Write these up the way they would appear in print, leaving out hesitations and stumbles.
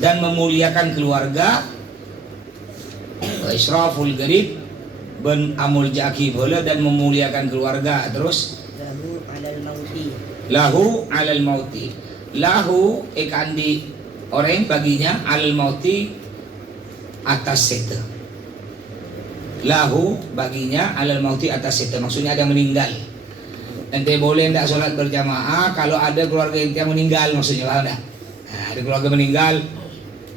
dan memuliakan keluarga. Wa israful garib ben amul jaki bola dan memuliakan keluarga. Terus lahu alal mauti. Lahu alal mauti. Lahu ikandi orang baginya alal mauti atas sete. Lahu baginya alal mauti atas sete. Maksudnya ada yang meninggal. Ente boleh tidak sholat berjamaah kalau ada keluarga ente yang meninggal, maksudnya paham dah? Nah, ada keluarga meninggal,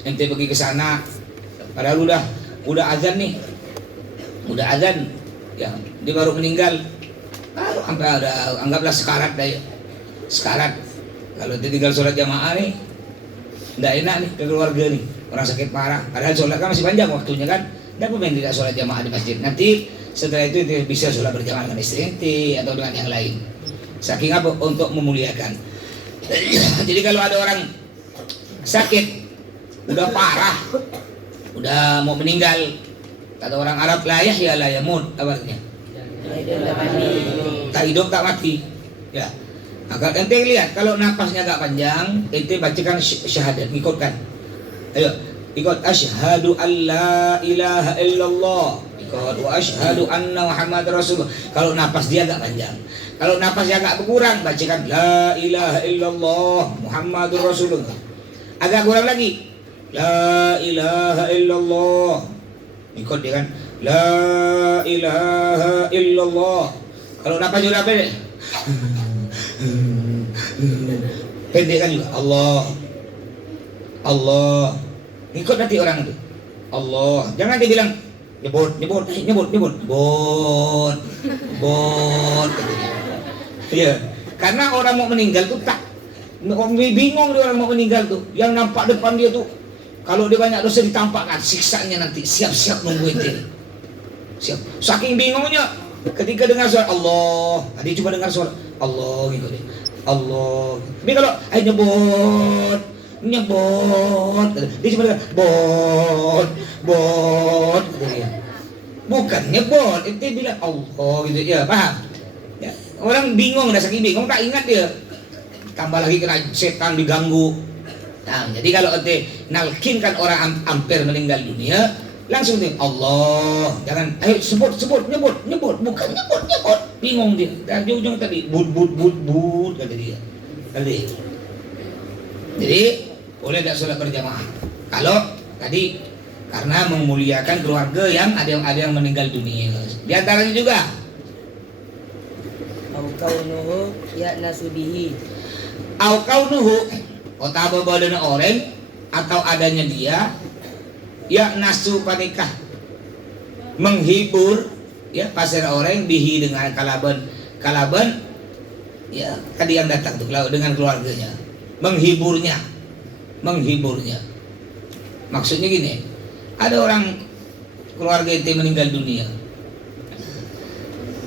ente pergi ke sana, padahal udah azan nih, udah azan, ya dia baru meninggal, lalu sampai ada anggaplah sekarat dah ya, sekarat. Kalau dia tinggal sholat jamaah nih, tidak enak nih ke keluarga nih, orang sakit parah, padahal sholat kan masih panjang waktunya kan, tidak pemain tidak sholat jamaah di masjid. Nanti setelah itu dia bisa sholat berjamaah dengan istri ente atau dengan yang lain. Saking apa? Untuk memuliakan. Jadi kalau ada orang sakit, udah parah, udah mau meninggal, kata orang Arab la yahya la yamut, apa artinya? Tak hidup tak mati. Ya. Agar ente lihat kalau napasnya agak panjang, ente bacakan syahadat, ikutkan. Ayo, ikut asyhadu an la ilaha illallah. Wa asyhadu anna Muhammad Rasulullah. Kalau napas dia agak panjang, kalau napasnya agak berkurang, bacakan la ilaha illallah Muhammadur Rasulullah. Agak kurang lagi, la ilaha illallah. Ikut dia kan, la ilaha illallah. Kalau napasnya udah pendek, pendek kan juga, Allah Allah. Ikut nanti orang itu, Allah. Jangan dia bilang nyebut, bot. Iya, karena orang mau meninggal tuh tak bingung dia orang mau meninggal tuh. Yang nampak depan dia tuh, kalau dia banyak dosa ditampakkan siksanya nanti. Siap-siap nunggu itu. Siap. Saking bingungnya ketika dengar suara Allah, dia cuma dengar suara Allah gitu deh. Allah. Tapi kalau nyebut, dia cuma dengar bot gitu ya. Bukan nyebut, itu bilang Allah gitu ya, paham? Ya. Orang bingung, dah saking bingung tak ingat dia. Tambah lagi kena setan diganggu. Nah, jadi kalau ente nalkinkan orang hampir meninggal dunia, langsung dia Allah. Jangan ayo sebut nyebut, bukan nyebut. Bingung dia. Dan ujung tadi but kata dia. Jadi boleh tidak sholat berjamaah kalau tadi karena memuliakan keluarga yang ada yang meninggal dunia. Di antaranya juga Au kaunuhu ya nasubihi. au kaunuhu otaba badana orang atau adanya dia ya nasu panikah menghibur ya pasir orang bihi dengan kalaban ya tadi yang datang tuh dengan keluarganya menghibur. Maksudnya gini, ada orang keluarga ente meninggal dunia,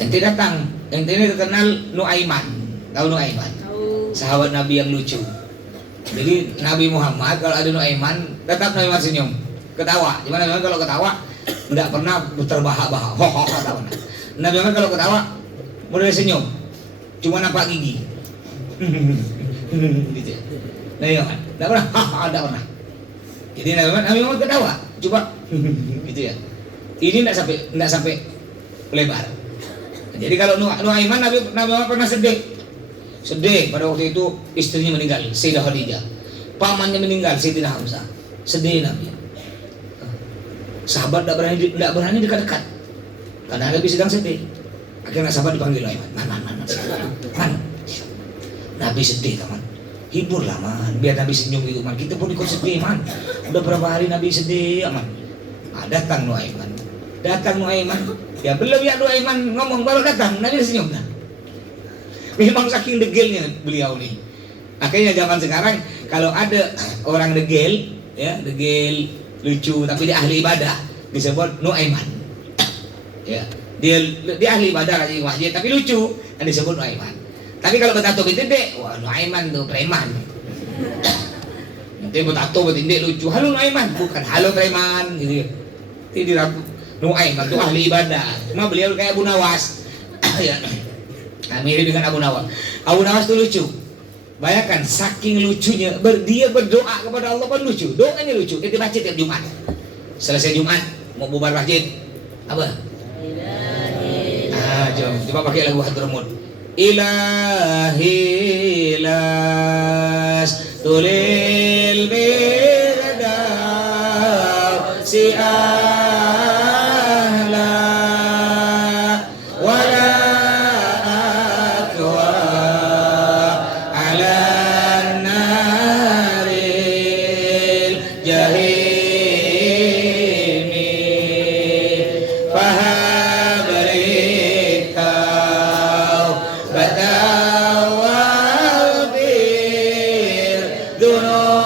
ente datang, ente ini terkenal Nuaiman, tahu Nuaiman? Sahabat Nabi yang lucu. Jadi Nabi Muhammad kalau ada Nuaiman, tetap Nuaiman senyum, ketawa. Gimana Nuaiman kalau ketawa tidak pernah terbahak-bahak, tahu. Nabi Muhammad kalau ketawa mulai senyum, cuma nampak gigi. Gitu. Nabi Muhammad tidak pernah, tidak pernah. Jadi Nabi Muhammad ketawa, coba, gitu ya. Ini tidak sampai lebar. Jadi kalau Nuaiman Nabi Muhammad pernah sedih pada waktu itu istrinya meninggal, Sayyidah Khadijah. Pamannya meninggal, Sayyidina Hamzah. Sedih Nabi. Sahabat tidak berani dekat-dekat, karena Nabi sedang sedih. Akhirnya sahabat dipanggil Nuaiman, man. Nabi sedih teman. Hiburlah man, biar Nabi senyum gitu man. Kita pun ikut sedih man. Udah berapa hari Nabi sedih man. Datang Nuaiman. Ya belum ya Nuaiman ngomong baru datang Nabi senyum kan. Memang saking degelnya beliau nih. Akhirnya zaman sekarang kalau ada orang degel lucu tapi dia ahli ibadah disebut Nuaiman. Ya, dia ahli ibadah lagi masjid tapi lucu disebut Nuaiman. Tapi kalau bertato bertindik, wah Nuaiman tuh preman. Nanti bertato bertindik lucu, halo Nuaiman, bukan halo preman gitu. Jadi Nuaiman tuh ahli ibadah. Cuma beliau kayak Abu Nawas. Ya. Nah, mirip dengan Abu Nawas. Abu Nawas tuh lucu. Bayangkan saking lucunya, dia berdoa kepada Allah pun lucu. Doanya lucu. Kita baca tiap Jumat. Selesai Jumat mau bubar masjid. Apa? Jom. Coba pakai lagu Hadramut. Ilahi las tulil birdau si ahla wala aqwa ala naril jahimi fahab rikau batawal bir dunubi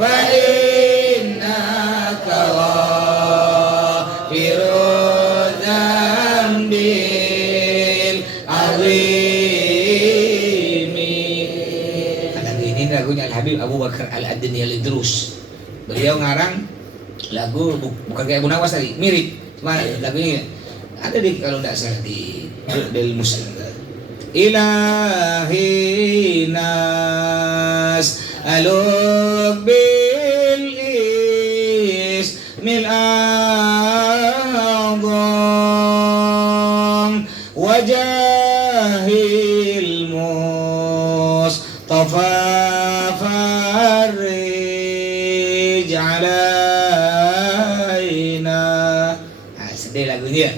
fa innaka ghafirud dzambil azimi. Lagu ini lagunya Al-Habib Abu Bakar Al-Adni Al-Idrus. Beliau ngarang lagu bukan kayak Abu Nawas tadi, mirip. Cuma lagu ini ada di kalau tidak salah di Del Muslim. Ilahi nas aluk bil ismil a'zam wajahil mustafa farrij alaina. Sedih lagunya.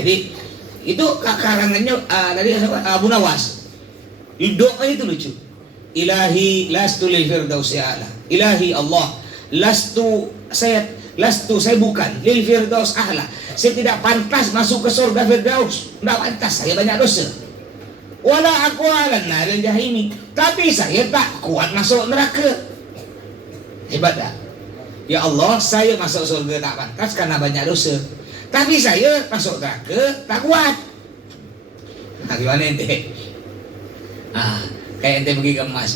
Jadi itu karangannya dari Abu Nawas. Doa itu lucu. Ilahi lastu lil firdausi a'la. Ilahi Allah, saya bukan lil firdaus a'la. Saya tidak pantas masuk ke surga firdaus. Tidak pantas, saya banyak dosa. Wala aku alan naril jahimi. Tapi saya tak kuat masuk neraka. Hebat tak? Ya Allah, saya masuk surga tak pantas karena banyak dosa. Tapi saya masuk neraka tak kuat. Nah, gimana ente? Kayak ente pergi ke mas,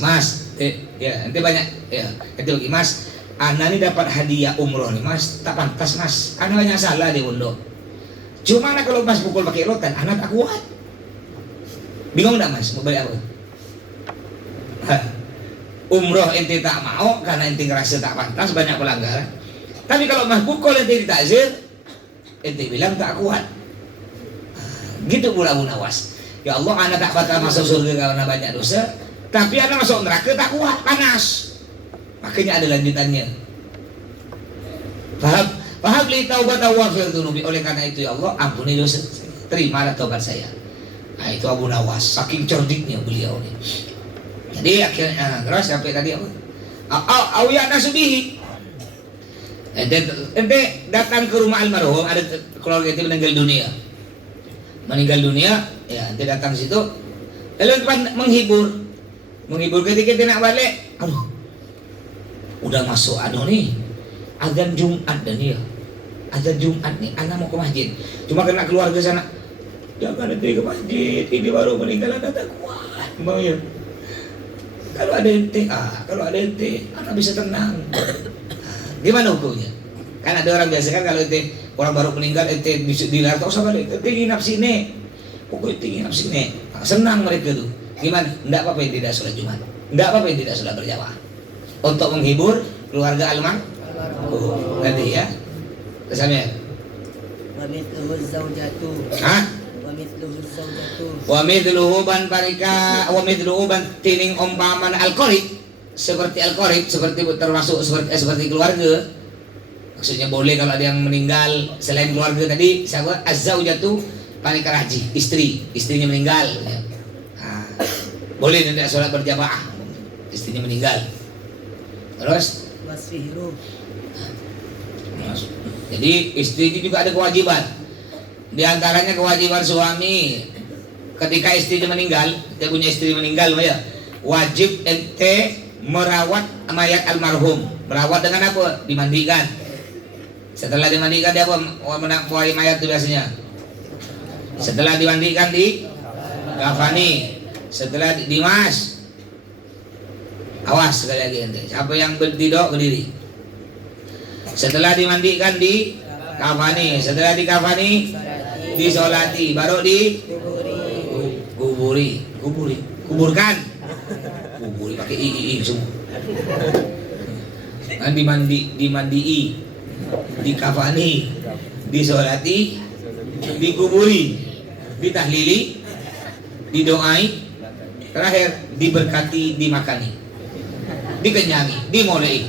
ya ente banyak, ya ente pergi mas, ana ini dapat hadiah umroh nih mas, tak pantas mas, ana banyak salah di pondok. Cuma ana kalau mas pukul pakai rotan, ana tak kuat. Bingung tak mas, mau balik apa? Umroh ente tak mau karena ente ngerasa tak pantas, banyak pelanggaran. Tapi kalau mas pukul ente ditakzir, ente bilang tak kuat. Gitu pula Abu Nawas. Ya Allah, anak tak bakal masuk surga karena banyak dosa, tapi anak masuk neraka tak kuat, panas. Makanya ada lanjutannya. Fahab li taubata wa fil dzunubi. Oleh karena itu ya Allah, ampuni dosa. Terimalah taubat saya. Nah, itu Abu Nawas, saking cerdiknya beliau ini. Jadi akhirnya terus sampai tadi apa? Awiya nasubihi. Ente datang ke rumah almarhum, ada keluarga itu meninggal dunia, ya ente datang situ, lalu menghibur ketika ente nak balik, aduh, udah masuk nih, azan Jumat dan ya, azan Jumat nih, anak mau ke masjid, cuma kena keluarga sana, jangan ente ke masjid, ini baru meninggal anak tak kuat, mau ya. Kalau ada ente, anak bisa tenang. Gimana hukumnya? Kan ada orang biasa kan kalau ente orang baru meninggal ente dilarang tak usah balik, tinggi nafsi nih, pokoknya tinggi nafsi nih. Senang mereka tuh. Gimana? Tidak apa-apa yang tidak sholat Jumat, tidak apa-apa yang tidak sholat berjamaah untuk menghibur keluarga almarhum. Nanti ya, kesannya. Wa mithluhu zaujatu. Wa mithluhu ban parika, wa mithluhu ban tining umpaman al-qarib. Seperti al-qarib, termasuk seperti keluarga. Maksudnya boleh kalau ada yang meninggal selain keluarga tadi, siapa? Az-zaujatu panika raji, istrinya meninggal. Boleh tidak sholat berjamaah, istrinya meninggal. Terus wasihru. Jadi istri juga ada kewajiban. Di antaranya kewajiban suami ketika istrinya meninggal, dia punya istri meninggal, ya wajib ente merawat mayat almarhum. Merawat dengan apa? Dimandikan. Setelah dimandikan dia apa? Menakwai mayat itu biasanya. Setelah dimandikan di kafani. Setelah dimas. Awas sekali lagi ente. Siapa yang bertidur berdiri. Setelah dimandikan di kafani. Setelah di kafani disolati, baru di kubur. kuburkan, kuburi pakai ii semua. Dimandii, dikafani, disolati, dikuburi, ditahlili, didoai, terakhir diberkati, dimakani, dikenyangi, dimolei.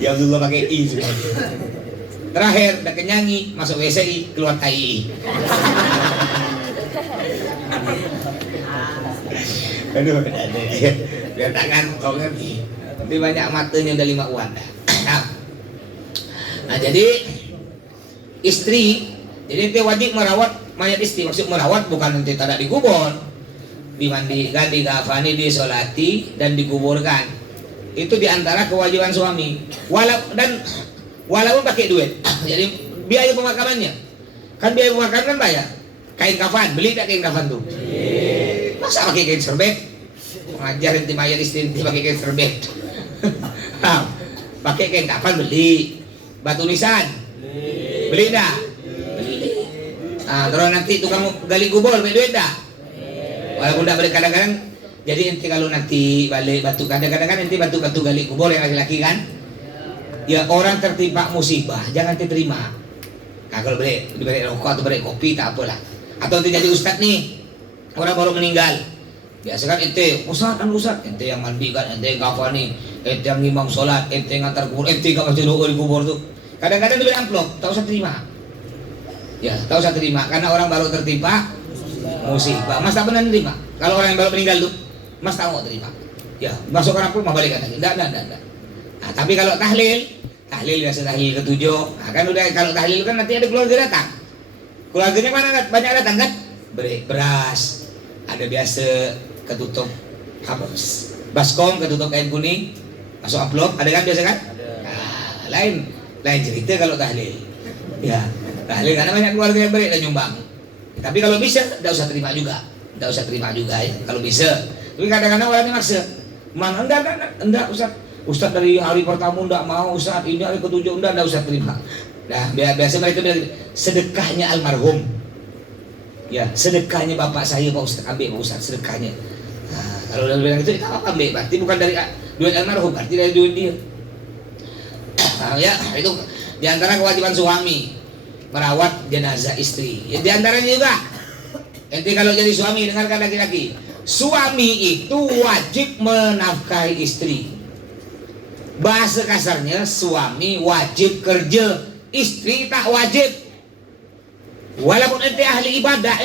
Ya Allah pakai i semua. Terakhir udah kenyangi, masuk WCI, keluar KII. Aduh, biar tangan kau ngerti. Nanti banyak matanya udah 5 uan. Nah, jadi istri, jadi ente wajib merawat mayat istri. Maksud merawat bukan nanti tidak dikubur, dimandikan, dikafani, disolati, dan dikuburkan. Itu diantara kewajiban suami. Walaupun pakai duit. Jadi biaya pemakamannya, kan biaya pemakaman kan bayar. Kain kafan, beli tak kain kafan tuh? Masa pakai kain serbet? Mengajar inti mayat istri inti pakai kain serbet. Pakai kain kafan beli. Batu nisan beli dah? Beli. Terus nanti tukang gali kubur beli duit dah? Walaupun tak beli kadang-kadang. Jadi inti kalau nanti balik batu, kadang-kadang kan inti batu-batu gali kubur yang laki-laki kan? Ya orang tertimpa musibah jangan diterima. Nah, kalau beri rokok atau beri kopi tak apalah. Atau nanti jadi ustad nih, orang baru meninggal. Biasa kan ente ustad, ente yang mandikan, ente yang kafani, ente yang ngimam sholat, ente yang ngantar kubur, ente yang baca doa di kubur tuh. Kadang-kadang diberi amplop, tak usah terima. Ya, tak usah terima karena orang baru tertimpa musibah. Mas tak pernah terima. Kalau orang yang baru meninggal tuh, mas tak mau terima. Ya, masuk orang pun mau balik kata. Enggak. Nah, tapi kalau tahlil biasa tahlil ke-7. Nah, kan udah kalau tahlil kan nanti ada keluarga datang. Keluarganya mana banyak datang kan? Beri beras, ada biasa ketutup apa? Baskom ketutup kain kuning, masuk amplop, ada kan biasa kan? Nah, lain cerita kalau tahlil. Ya, tahlil karena banyak keluarga yang beri dan nyumbang. Tapi kalau bisa enggak usah terima juga. Ya, kalau bisa. Tapi kadang-kadang orang ini maksa. Mana enggak Ustaz dari hari pertama enggak mau, Ustaz ini hari ke-7 enggak usah terima. Nah, biasa mereka bilang sedekahnya almarhum. Ya, sedekahnya bapak saya Pak Ustaz, ambil Pak Ustaz sedekahnya. Nah, kalau dia bilang itu apa ambil? Berarti bukan dari duit almarhum, berarti dari duit dia. Nah, ya, itu di antara kewajiban suami merawat jenazah istri. Ya, di antaranya juga ente kalau jadi suami dengarkan laki-laki, suami itu wajib menafkahi istri. Bahasa kasarnya suami wajib kerja, istri tak wajib. Walaupun ente ahli ibadah,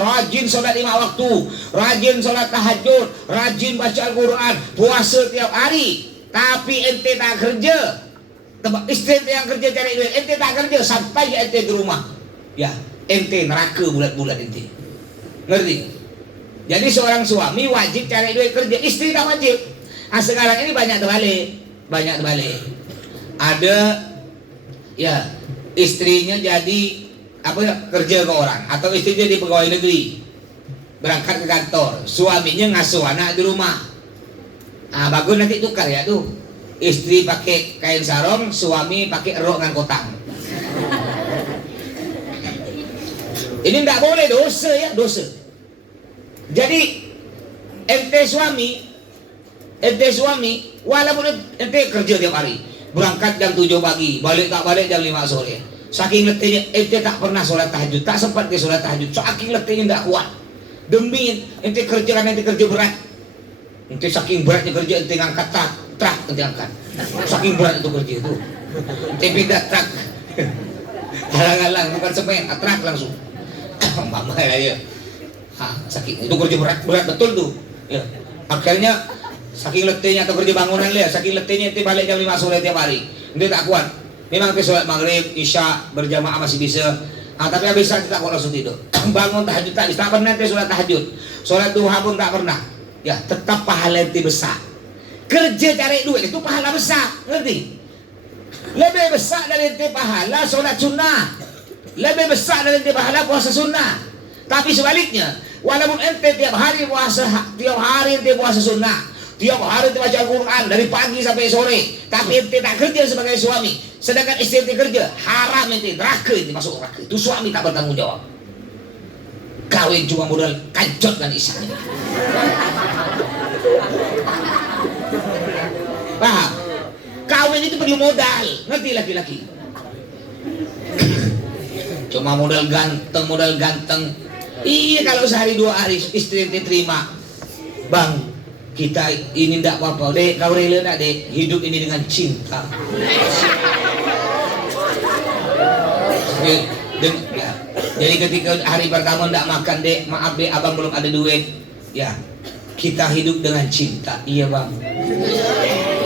rajin sholat 5 waktu, rajin sholat tahajud, rajin baca Al-Quran, puasa tiap hari, tapi ente tak kerja, istri ente yang kerja cari duit, ente tak kerja sampai ente di rumah, ya ente neraka bulat-bulat ente. Ngerti? Jadi seorang suami wajib cari duit kerja, istri tak wajib. Sekarang ini banyak terbalik. Ada ya istrinya jadi kerja ke orang, atau istrinya jadi pegawai negeri, berangkat ke kantor, suaminya ngasuh anak di rumah. Bagus nanti tukar ya tuh, istri pakai kain sarung, suami pakai rok dengan kotang. Ini tidak boleh, dosa. Jadi ente suami walaupun ente kerja tiap hari, berangkat jam 7 pagi, balik jam 5 sore. Saking letihnya ente tak pernah sholat tahajud, tak sempat ke sholat tahajud. Saking letihnya tidak kuat. Demi ente kerja kan ente kerja berat. Ente saking beratnya kerja ente ngangkat truk ente angkat. Saking berat itu kerja itu. Ente pindah truk. Halang-halang bukan semen, truk langsung. Mama ya. Saking itu kerja berat betul tuh. Ya. Akhirnya saking letihnya atau kerja bangunan lihat, saking letihnya itu balik jam 5 sore tiap hari. Dia tak kuat. Memang ke sholat maghrib, isya berjamaah masih bisa. Tapi habis itu tak kuat langsung tidur. Bangun tahajud tak pernah nanti sholat tahajud. Sholat duha pun tak pernah. Ya tetap pahala itu besar. Kerja cari duit itu pahala besar, ngerti? Lebih besar dari itu pahala sholat sunnah. Lebih besar dari itu pahala puasa sunnah. Tapi sebaliknya, walaupun ente tiap hari ente puasa sunnah, tiap hari baca Al-Quran dari pagi sampai sore, tapi ente tak kerja sebagai suami, Sedangkan istri ente kerja, haram ente, neraka ente masuk neraka. Itu suami tak bertanggung jawab. Kawin cuma modal kancot kan isinya. Paham? Kawin itu perlu modal, ngerti laki-laki? Cuma modal ganteng. Iya, kalau sehari 2 hari istri ente terima, bang, kita ini ndak apa-apa, dek, kau rela ndak dek, hidup ini dengan cinta. Ya. Jadi ketika hari pertama ndak makan dek, maaf dek, abang belum ada duit. Ya, kita hidup dengan cinta. Iya bang.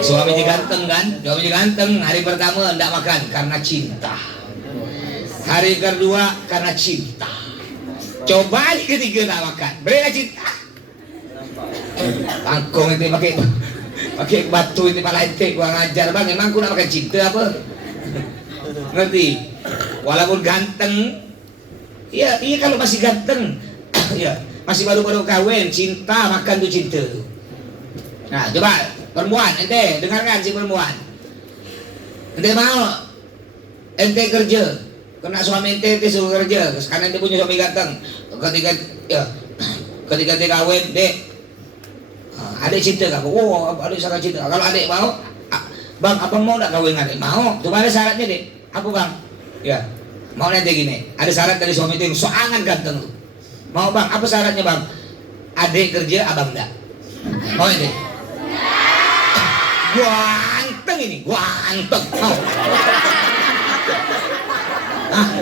Suaminya ganteng kan? Suaminya ganteng. Hari pertama ndak makan karena cinta. Hari kedua karena cinta. Coba hari ketiga ndak makan, berilah cinta. Tangkong itu pakai batu itu malah ente gua ngajar bang. Emang aku nak makan cinta apa? Ngerti? Walaupun ganteng, iya kalau masih ganteng, ya masih baru-baru kawin, cinta makan tuh cinta tuh. Nah coba perempuan, ente dengarkan si perempuan, ente mau, ente kerja, kena suami ente suruh kerja, karena ente punya suami ganteng, ketika ente kawin, dek, adik cinta gak? Oh adik sangat cinta. Kalau adik mau, bang abang mau gak kawin adik? Mau, coba ada syaratnya dek, apa bang? Ya, mau nanti gini, ada syarat dari suami itu yang sangat ganteng tuh. Mau bang, apa syaratnya bang? Adik kerja, abang enggak. Mau ini? Ganteng ini, ganteng. Mau? Ah,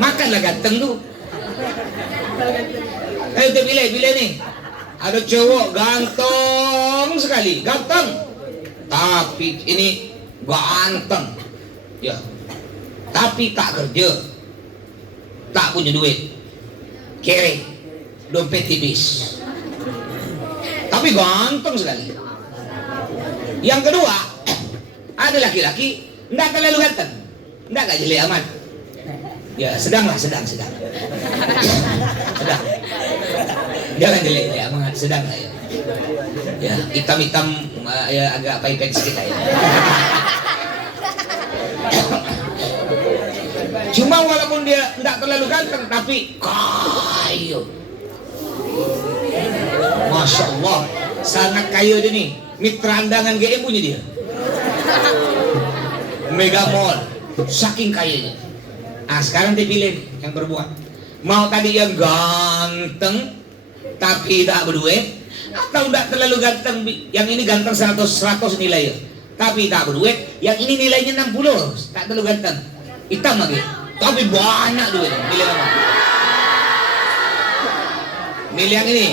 makanlah ganteng tuh. Ayo kita pilih nih. Ada cowok ganteng sekali, ganteng. Tapi ini ganteng, ya. Tapi tak kerja, tak punya duit, kere, dompet tipis, tapi ganteng sekali. Yang kedua, ada laki-laki tidak terlalu ganteng, tidak jelek amat, ya sedang, jangan jelek amat, sedang lah ya, hitam ya agak pahit sedikit ya. Cuma walaupun dia tidak terlalu ganteng, tapi kaya. Masya Allah, sangat kaya dia nih. Mitra undangan GM punya dia. Mega Mall, saking kayanya. Ah sekarang dia pilih yang berbuat. Mau tadi yang ganteng, tapi tidak berduit, atau tidak terlalu ganteng. Yang ini ganteng 100 nilai, tapi tak berduit. Yang ini nilainya 60, tak terlalu ganteng, hitam lagi, tapi banyak duit. Milih apa? Milih yang ini.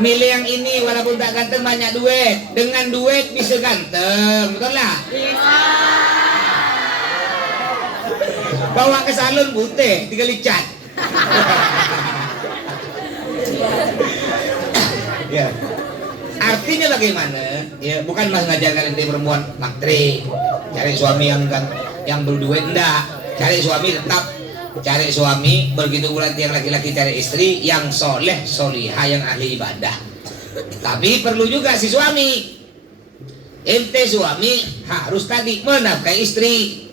Milih yang ini walaupun tak ganteng, banyak duit. Dengan duit bisa ganteng, betul lah? Bawa ke salon putih, tinggal dicat. Ya. Artinya bagaimana? Ya, bukan mas ngajarkan ente perempuan matre, cari suami yang berduit, enggak. Cari suami tetap cari suami, begitu pula yang laki-laki cari istri yang soleh, solihah, yang ahli ibadah. Tapi perlu juga si suami, ente suami harus tadi menafkahi istri,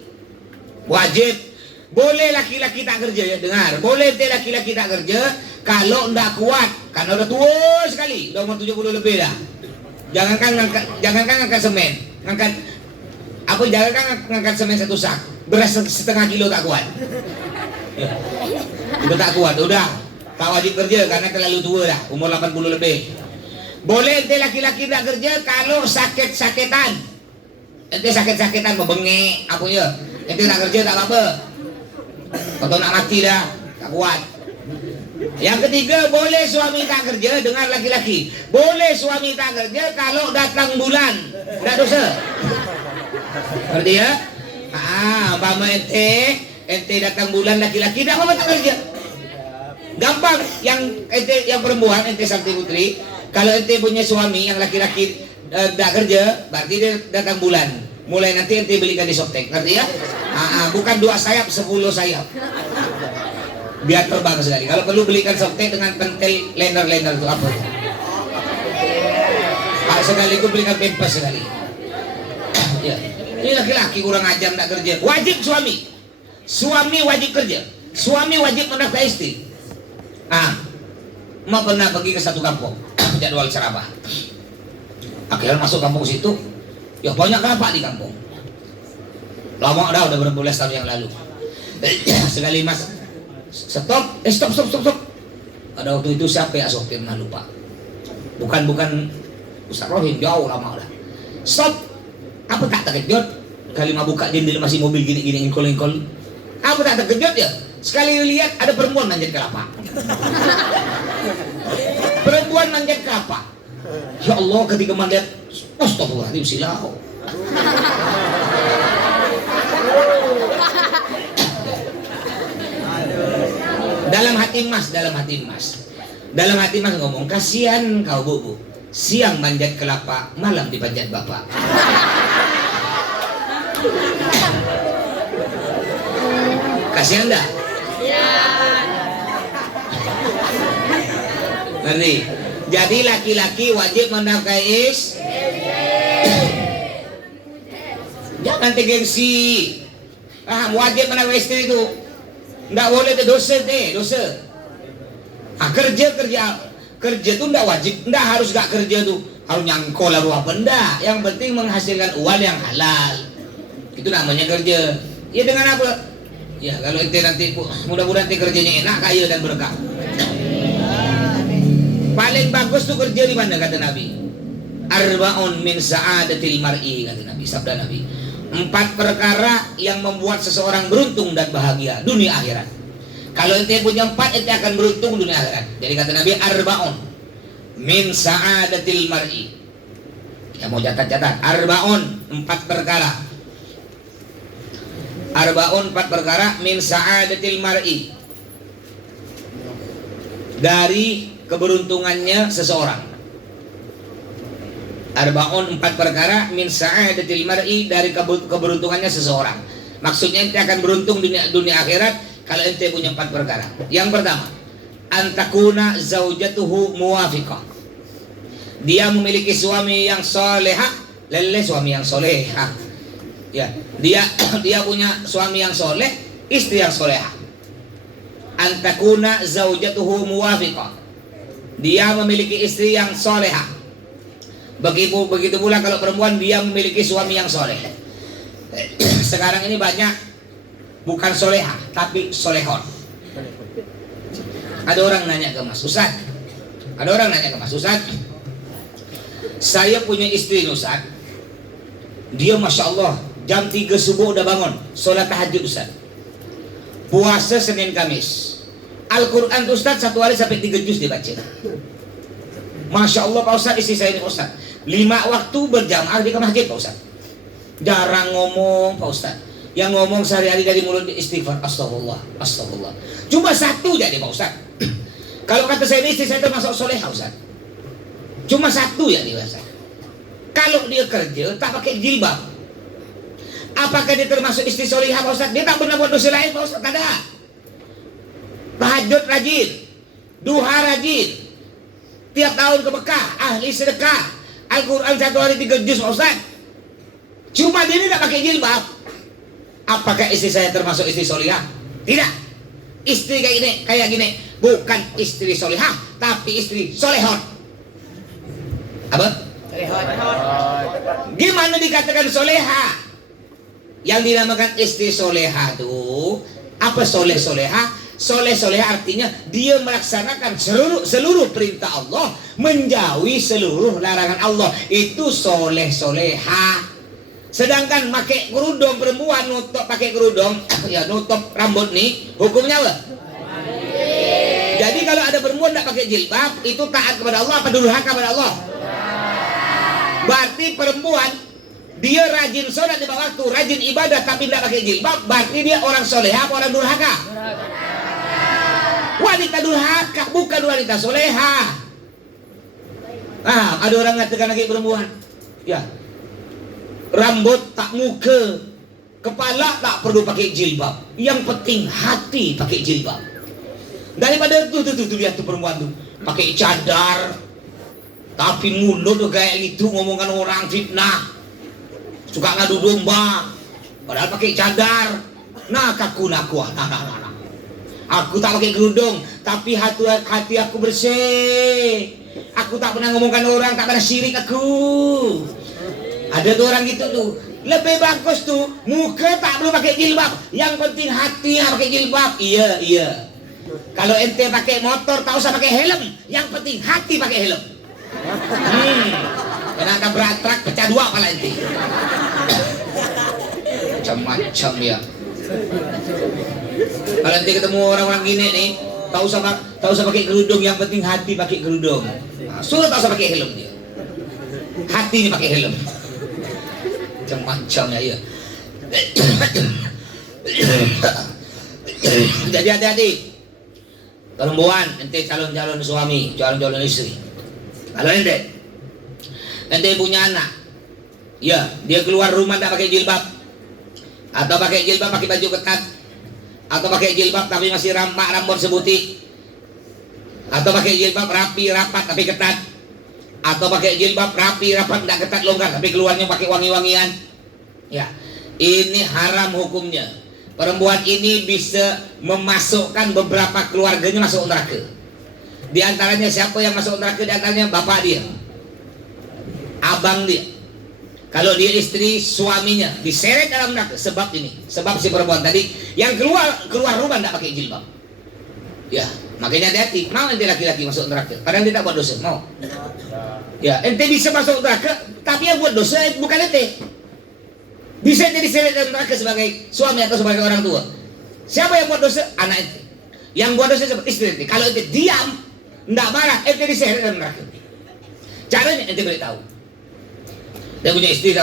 wajib. Boleh laki-laki tak kerja, ya dengar, boleh ente laki-laki tak kerja kalau ndak kuat, karena udah tua sekali, udah umur 70 lebih dah. Jangankan ngangkat semen, ngangkat semen 1 sak, beras setengah kilo tak kuat. Ya. Udah tak kuat, udah tak wajib kerja karena terlalu tua dah, umur 80 lebih. Boleh ente laki-laki tak kerja kalau sakit-sakitan, ente sakit-sakitan membengek apa ya, ente tak kerja tak apa-apa, atau nak mati dah, tak kuat. Yang ketiga, boleh suami tak kerja, dengar laki-laki, boleh suami tak kerja kalau datang bulan, tak dosa. Ngerti ya? Umpama ente datang bulan laki-laki tak apa tak kerja. Gampang, yang perempuan, ente Santi Putri, kalau ente punya suami yang laki-laki tak kerja, berarti dia datang bulan. Mulai nanti ente belikan di Softtek, ngerti ya? Bukan 2 sayap, 10 sayap. Biar terbang sekali. Kalau perlu belikan Softtek dengan pentil liner itu apa? sekaligus belikan pempas sekali. Ya. Ini laki-laki kurang ajar tak kerja. Wajib suami wajib kerja, suami wajib menafkahi istri. Mau pernah pergi ke satu kampung, jadwal ceramah. Akhirnya masuk kampung situ, ya banyak kelapa di kampung. Lama udah berbelas tahun yang lalu. Sekali mas stop. Pada waktu itu siapa ya sopirnya lupa. Bukan Ustaz Rohim, jauh lama udah. Stop. Apa tak terkejut? Kali mau buka jendela masih mobil gini ingkol. Apa tak terkejut ya? Sekali lihat ada perempuan manjat kelapa. Perempuan manjat kelapa. Ya Allah, ketika melihat, astagfirullahaladzim, silau. Dalam hati mas ngomong, kasihan kau bu, siang manjat kelapa, malam dipanjat bapak. Kasihan dah? Ngerti? Jadi laki-laki wajib menafkahi jangan tegengsi. Wajib menafkahi istri itu. Nggak boleh itu dosa. Kerja tuh nggak wajib, nggak harus nggak kerja tuh harus nyangkol lalu apa enggak. Yang penting menghasilkan uang yang halal. Itu namanya kerja. Ya dengan apa? Ya kalau itu nanti mudah-mudahan kerjanya enak, kaya dan berkah. Paling bagus tuh kerja di mana kata Nabi? Arba'un min sa'adatil mar'i kata Nabi, sabda Nabi. 4 perkara yang membuat seseorang beruntung dan bahagia dunia akhirat. Kalau ente punya 4, ente akan beruntung dunia akhirat. Jadi kata Nabi, arba'un min sa'adatil mar'i. Yang mau catat, arba'un 4 perkara. Arba'un 4 perkara min sa'adatil mar'i. Dari keberuntungannya seseorang. Arba'un 4 perkara min sa'adatil mar'i, dari keberuntungannya seseorang. Maksudnya ente akan beruntung dunia akhirat kalau ente punya 4 perkara. Yang pertama, antakuna zaujatuhu muwafiqah. Dia memiliki suami yang solehah, suami yang solehah. Ya, dia punya suami yang soleh, istri yang solehah. Antakuna zaujatuhu muwafiqah. Dia memiliki istri yang solehah. Begitu pula kalau perempuan, dia memiliki suami yang soleh. Sekarang ini banyak bukan solehah tapi solehon. Ada orang nanya ke Mas Ustaz, saya punya istri Ustaz, dia Masya Allah jam 3 subuh udah bangun sholat tahajud Ustaz, puasa Senin Kamis, Al-Quran Ustaz 1 hari sampai 3 juz dibaca. Masya Allah Pak Ustaz, istri saya ini Pak Ustaz 5 waktu berjamaah di masjid Pak Ustaz. Jarang ngomong Pak Ustaz. Yang ngomong sehari-hari dari mulut istighfar, astagfirullah. Cuma 1 jadi Pak Ustaz. Kalau kata saya ini istri saya termasuk solehah Ustaz. Cuma 1 ya dia Ustaz. Kalau dia kerja tak pakai jilbab, apakah dia termasuk istri solehah Pak Ustaz? Dia tak pernah buat dosa lain Pak Ustaz? Tak ada. Tahajud rajin, duha rajin, tiap tahun ke Mekah, ahli sedekah, Al-Quran 1 hari 3 juz Pak Ustaz. Cuma dia ini tak pakai jilbab. Apakah istri saya termasuk istri solihah? Tidak. Istri kayak gini bukan istri solihah, tapi istri solehon. Apa? Solehon. Gimana dikatakan solehah? Yang dinamakan istri solehah tuh apa? Solehah. Soleh-solehah artinya dia melaksanakan seluruh perintah Allah, menjauhi seluruh larangan Allah. Itu soleh-solehah. Sedangkan pakai kerudung perempuan, pakai kerudung ya nutup rambut nih, hukumnya apa? Jadi kalau ada perempuan tidak pakai jilbab, itu taat kepada Allah apa durhaka kepada Allah? Berarti perempuan dia rajin sholat di waktu, rajin ibadah tapi tidak pakai jilbab, berarti dia orang soleha apa orang durhaka? Wanita durhaka, bukan wanita soleha. Ada orang mengatakan lagi perempuan, ya rambut tak muka, kepala tak perlu pakai jilbab, yang penting hati pakai jilbab. Daripada tuh lihat tuh perempuan tuh pakai cadar, Tapi mulut tuh kayak gitu ngomongkan orang fitnah. Suka ngadu domba. Padahal pakai cadar. Nah kaku naku. Nah. Aku tak pakai kerudung, tapi hati aku bersih. Aku tak pernah ngomongkan orang, tak pernah syirik aku. Ada tuh orang gitu tuh. Lebih bagus tuh, muka tak perlu pakai jilbab. Yang penting hati yang pakai jilbab. Iya. Kalau ente pakai motor, tak usah pakai helm. Yang penting hati pakai helm. Kena tabrak truk pecah dua kepala ente. Macam-macam ya. Kalau nanti ketemu orang-orang gini nih, tak usah pakai kerudung, yang penting hati pakai kerudung. Nah, suruh tak usah pakai helm dia. Hati ini pakai helm. Macam-macamnya ya. Jadi hati-hati. Perempuan, ente calon-calon suami, calon-calon istri. Kalau ente punya anak, ya dia keluar rumah tak pakai jilbab, atau pakai jilbab pakai baju ketat, atau pakai jilbab tapi masih rambut sebutik, atau pakai jilbab rapi rapat tapi ketat, atau pakai jilbab rapi rapat tidak ketat longgar tapi keluarnya pakai wangi-wangian, ya ini haram hukumnya. Perempuan ini bisa memasukkan beberapa keluarganya masuk neraka. Di antaranya siapa yang masuk neraka? Di antaranya bapak dia, abang dia. Kalau dia istri, suaminya diseret dalam neraka sebab ini, sebab si perempuan tadi yang keluar rumah tidak pakai jilbab. Ya, makanya hati-hati. Mau ente laki-laki masuk neraka, padahal dia tak buat dosa, mau? Ya, ente bisa masuk neraka, tapi yang buat dosa bukan ente. Bisa jadi diseret dalam neraka sebagai suami atau sebagai orang tua. Siapa yang buat dosa? Anak ente. Yang buat dosa istri ente. Kalau ente diam, tidak marah, ente diseret dalam neraka. Caranya ente boleh tahu. Dia punya istri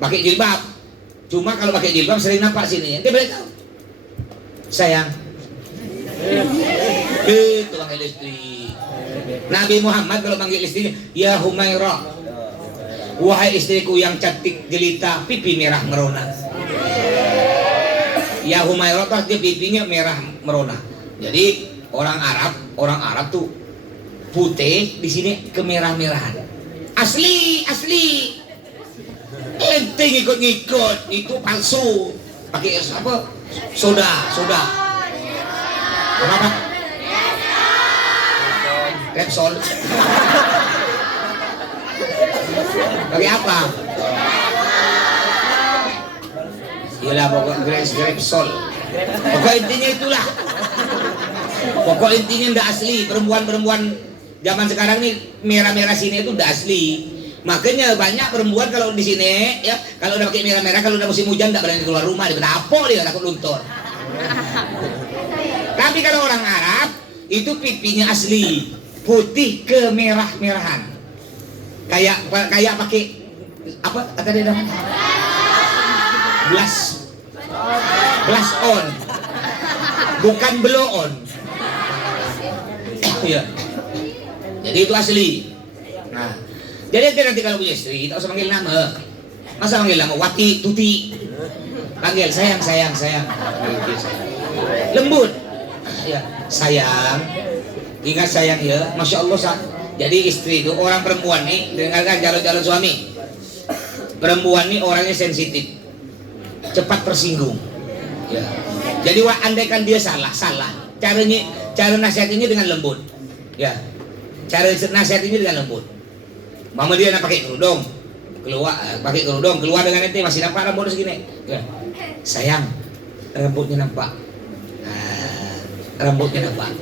pakai jilbab. Cuma kalau pakai jilbab sering nampak sini. Dia boleh tahu. Sayang. Itu panggil istri. Nabi Muhammad kalau panggil istrinya, ya Humairah. Wahai istriku yang cantik jelita, pipi merah merona. Ya Humairah tuh artinya pipinya merah merona. Jadi orang Arab tuh putih, di sini kemerah-merahan. Asli. Ente ngikut-ngikut, itu palsu. Pakai apa? Soda. Apa? Repsol. Pakai apa? Iyalah pokok Repsol. Pokok intinya itulah. Pokok intinya ndak asli. Perempuan zaman sekarang nih merah-merah sini itu ndak asli. Makanya banyak perempuan kalau di sini ya, kalau udah pakai merah-merah, kalau udah musim hujan ndak berani keluar rumah, dia apa dia takut luntur. Tapi kalau orang Arab itu pipinya asli, putih kemerah-merahan. Kayak pakai apa kata dia namanya? Blush on. Bukan blow on. Ya. Jadi itu asli. Nah, jadi nanti kalau punya istri, tak usah panggil nama. Masa panggil nama Wati, Tuti. Panggil sayang. Lembut. Ya, sayang. Ingat sayang ya. Masya Allah. Jadi istri itu orang perempuan nih, dengarkan calon-calon suami. Perempuan nih orangnya sensitif, cepat tersinggung. Ya. Jadi andaikan dia salah. Cara nasihatinnya dengan lembut. Ya. Cara nasihatinnya dengan lembut. Mama dia nak pakai kerudung, keluar dengan ente masih nampak rambut segini. Ya. Sayang, rambutnya nampak. Rambutnya nampak.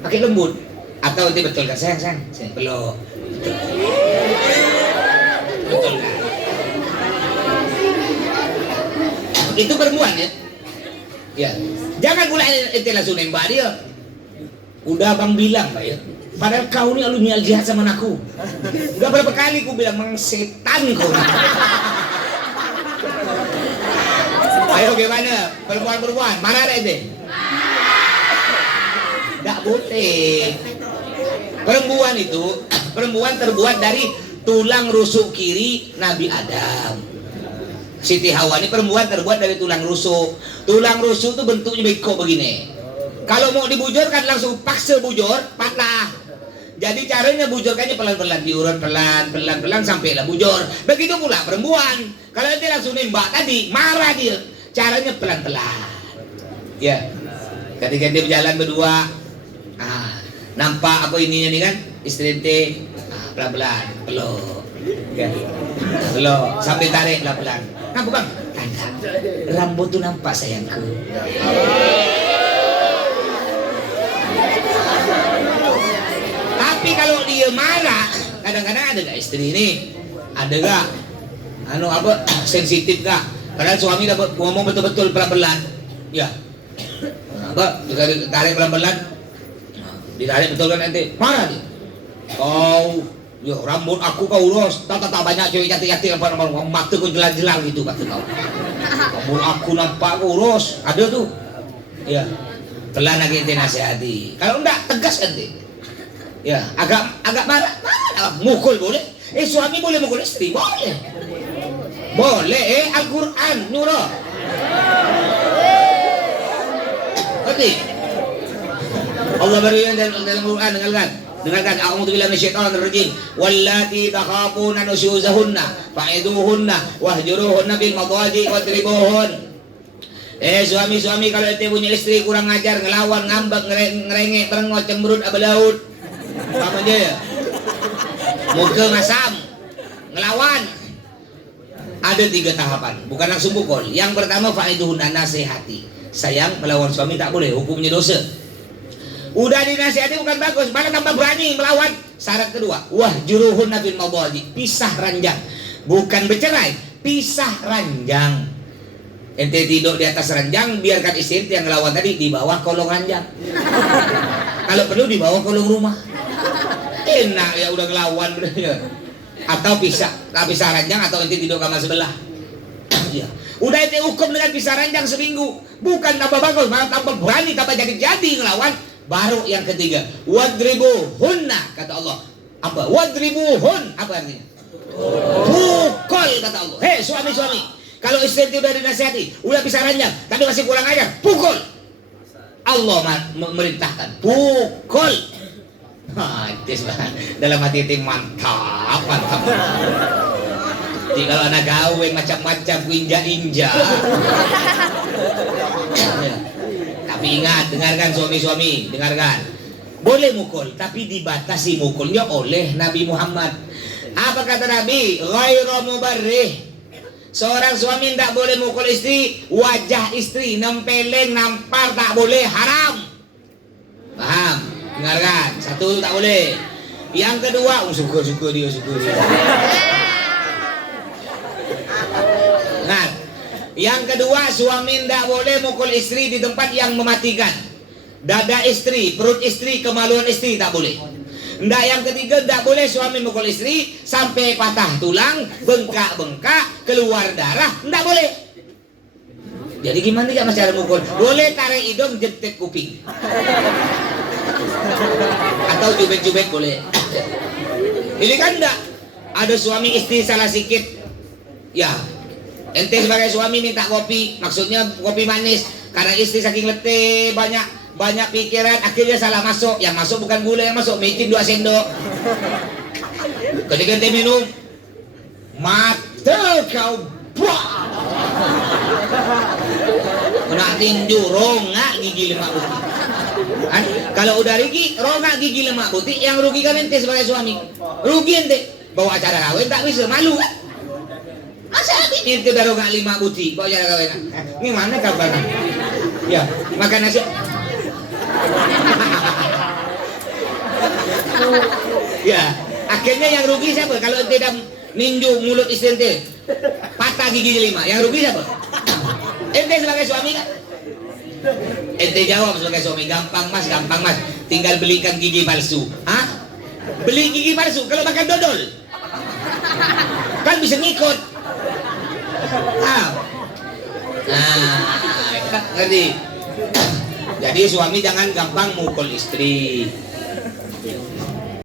Pakai lembut. Atau ente betul kan? Sayang. Belum. Betul kan? Itu perempuan ya. Ya. Jangan pula ente langsung nembak dia. Udah abang bilang Pak ya. Padahal kau ni alumni al-jihad sama aku. Udah berapa kali ku bilang memang setan kau. Ayo gimana? Perempuan. Mana ada ente? Tak boleh. Perempuan terbuat dari tulang rusuk kiri Nabi Adam. Siti Hawa ini perempuan terbuat dari tulang rusuk. Tulang rusuk itu bentuknya beko begini. Kalau mau dibujurkan langsung paksa bujur, patah. Jadi caranya bujurkannya pelan-pelan, diurut pelan-pelan sampailah bujur. Begitu pula perempuan. Kalau ente langsung nembak tadi, marah dia. Caranya pelan-pelan. Ya. Ketika ente berjalan berdua, nampak apa ininya nih kan? Istri ente, pelan-pelan, peluk. Ya. Peluk, sambil tarik pelan-pelan. Kenapa bang? Tanda, rambut tuh nampak sayangku. Tapi kalau dia marah, kadang-kadang ada gak istri ini? Ada gak? Sensitif gak? Karena suami dapat ngomong betul-betul pelan-pelan. Ya. Ditarik pelan-pelan. Ditarik betul kan nanti. Marah dia. Rambut aku kau urus. Tak banyak cewek cantik-cantik mata kau jelar-jelar gitu kata kau. Rambut aku nampak kau urus. Ada tuh. Ya. Pelan lagi ente nasihati. Kalau enggak tegas ente. Ya, agak marah, mukul boleh. Suami boleh mukul istri, boleh. Boleh, Al-Quran nyuruh. Ngerti? Allah berfirman dalam Al-Quran, dengarkan. A'udzubillahi minasyaitonir rajim. Wallati takhafuna nusyuzahunna fa'iduhunna wahjuruhunna bil madaji wadribuhun. Suami-suami kalau ente punya istri kurang ajar, ngelawan, ngambek, ngerengek, berengot, cemberut, abalaut. Apa aja ya? Muka masam, ngelawan. Ada 3 tahapan, bukan langsung pukul. Yang pertama fa'iduhunna, nasihati. Sayang, melawan suami tak boleh, hukumnya dosa. Udah dinasihati bukan bagus, malah tambah berani melawan. Syarat kedua, wahjuruhunna fil madaji, pisah ranjang. Bukan bercerai, pisah ranjang. Ente tidur di atas ranjang, biarkan istri yang ngelawan tadi di bawah kolong ranjang. Kalau perlu di bawah kolong rumah. Enak ya udah ngelawan ya. Atau pisah ranjang atau ente tidur kamar sebelah. Ya. Udah ente hukum dengan pisah ranjang seminggu. Bukan tambah bagus, malah tambah berani, tambah jadi ngelawan. Baru yang ketiga, wadribuhunna kata Allah. Apa? Wadribuhun apa artinya? Pukul kata Allah. Hei suami-suami, kalau istri udah dinasihati, udah pisah ranjang, tapi masih kurang ajar, pukul. Allah memerintahkan, pukul. Dalam hati itu mantap. Jadi kalau anak gawe macam-macam inja-inja. Tapi ingat, dengarkan suami-suami, dengarkan. Boleh mukul, tapi dibatasi mukulnya oleh Nabi Muhammad. Apa kata Nabi? Ghairu mubarrih. Seorang suami tidak boleh mukul istri, wajah istri nempeleng, nampar tak boleh, haram. Paham? Dengarkan, satu tak boleh. Yang kedua, syukur dia. Nah, yang kedua, suami tidak boleh mukul istri di tempat yang mematikan. Dada istri, perut istri, kemaluan istri tak boleh. Nggak, yang ketiga, tidak boleh suami mukul istri sampai patah tulang, bengkak-bengkak, keluar darah, tidak boleh. Jadi gimana ya mas cara mukul? Boleh tarik hidung, jentik kuping. Atau cubek-cubek boleh. Ini kan enggak. Ada suami istri salah sikit. Ya, ente sebagai suami minta kopi, maksudnya kopi manis. Karena istri saking letih, banyak pikiran, akhirnya salah masuk. Yang masuk bukan gula, yang masuk micin 2 sendok. Ketika ente minum, mata kau buah. Kena tinju, rongak gigi lemak putih. Kalau udah rugi, rongak gigi lemak putih, yang rugi kan ente sebagai suami. Rugi ente, bawa acara kawin tak bisa, malu kan? Masa ini ente udah rongak lemak putih, bawa acara kawin. Ini mana kabarnya? Ya, makan nasi. Ya, akhirnya yang rugi siapa? Kalau ente dah ninju mulut istri ente, patah gigi 5, yang rugi siapa? Ente sebagai suami kan? Ente jawab sebagai suami, gampang mas, tinggal belikan gigi palsu. Hah? Beli gigi palsu kalau makan dodol kan bisa ngikut. Ngerti? Jadi suami jangan gampang mukul istri.